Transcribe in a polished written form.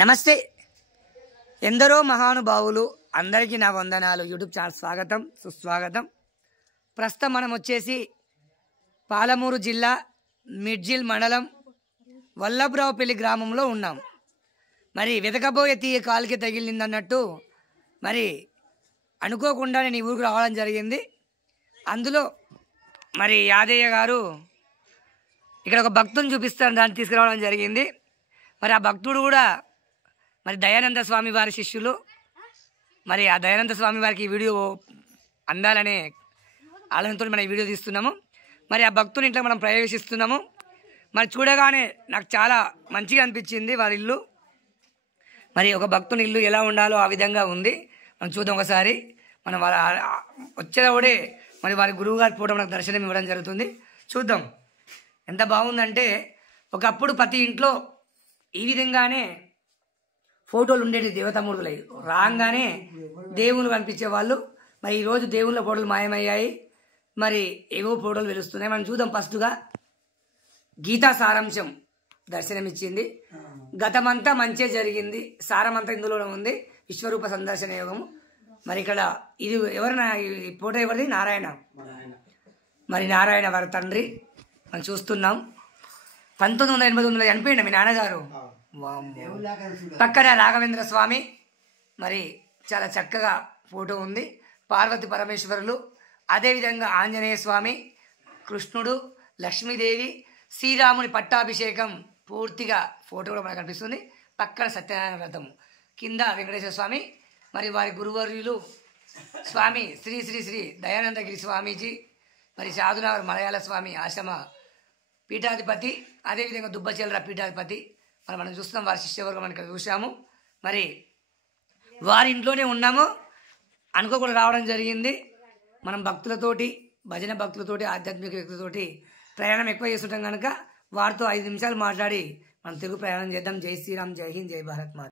నమస్తే. ఎందరో మహానుభావులు అందరికీ నా వందనాలు. యూట్యూబ్ ఛానల్ స్వాగతం సుస్వాగతం. ప్రస్తుతం మనం వచ్చేసి పాలమూరు జిల్లా మిడ్జిల్ మండలం వల్లభరావుపల్లి గ్రామంలో ఉన్నాం. మరి వెతకబోయే తీయ కాలుకి తగిలిందన్నట్టు మరి అనుకోకుండా నేను ఈ ఊరికి రావడం జరిగింది. అందులో మరి యాదయ్య గారు ఇక్కడ ఒక భక్తుని చూపిస్తాను, దాన్ని తీసుకురావడం జరిగింది. మరి ఆ భక్తుడు కూడా మరి దయానంద స్వామి వారి శిష్యులు. మరి ఆ దయానంద స్వామి వారికి ఈ వీడియో అందాలనే ఆలోచనతో మనం ఈ వీడియో తీస్తున్నాము. మరి ఆ భక్తుని ఇంట్లో మనం ప్రవేశిస్తున్నాము. మరి చూడగానే నాకు చాలా మంచిగా అనిపించింది వారి ఇల్లు. మరి ఒక భక్తుని ఇల్లు ఎలా ఉండాలో ఆ విధంగా ఉంది. మనం చూద్దాం ఒకసారి. మనం వాళ్ళ వచ్చేటప్పుడే మరి వారి గురువు గారి ఫోటో మనకు దర్శనం ఇవ్వడం జరుగుతుంది. చూద్దాం ఎంత బాగుందంటే, ఒకప్పుడు ప్రతి ఇంట్లో ఈ విధంగానే ఫోటోలు ఉండేవి. దేవతామూర్తులు రాగానే దేవుళ్ళు కనిపించేవాళ్ళు. మరి ఈరోజు దేవుళ్ళ ఫోటోలు మాయమయ్యాయి. మరి ఏవో ఫోటోలు వెలుస్తున్నాయి. మనం చూద్దాం. ఫస్ట్గా గీతా సారాంశం దర్శనమిచ్చింది. గతమంతా మంచే జరిగింది, సారమంతా ఇందులోనే ఉంది. విశ్వరూప సందర్శన యోగము. మరి ఇక్కడ ఇది ఎవరైనా ఈ ఫోటో ఎవరిది? నారాయణ. మరి నారాయణ వారి తండ్రి మనం చూస్తున్నాం. 1989లో చనిపోయింది మీ నాన్నగారు. పక్కన రాఘవేంద్ర స్వామి. మరి చాలా చక్కగా ఫోటో ఉంది. పార్వతి పరమేశ్వరులు, అదేవిధంగా ఆంజనేయ స్వామి, కృష్ణుడు, లక్ష్మీదేవి, శ్రీరాముని పట్టాభిషేకం పూర్తిగా ఫోటో కూడా మనకు కనిపిస్తుంది. పక్కన సత్యనారాయణ వ్రతము, కింద వెంకటేశ్వర స్వామి. మరి వారి గురువర్యులు స్వామి శ్రీ శ్రీ శ్రీ దయానందగిరి స్వామీజీ, మరి సాధునగర్ మలయాళ స్వామి ఆశ్రమ పీఠాధిపతి, అదేవిధంగా దుబ్బచెల్ర పీఠాధిపతి. మనం చూస్తున్నాం. వారి శిష్యవర్గం మనం ఇక్కడ చూసాము. మరి వారి ఇంట్లోనే ఉన్నాము. అనుకోకుండా రావడం జరిగింది. మనం భక్తులతోటి, భజన భక్తులతోటి, ఆధ్యాత్మిక వ్యక్తులతోటి ప్రయాణం ఎక్కువ చేస్తుంటాం కనుక వారితో 5 నిమిషాలు మాట్లాడి మనం తెలుగు ప్రయాణం చేద్దాం. జై శ్రీరామ్, జై హింద్, జై భారత్ మాత.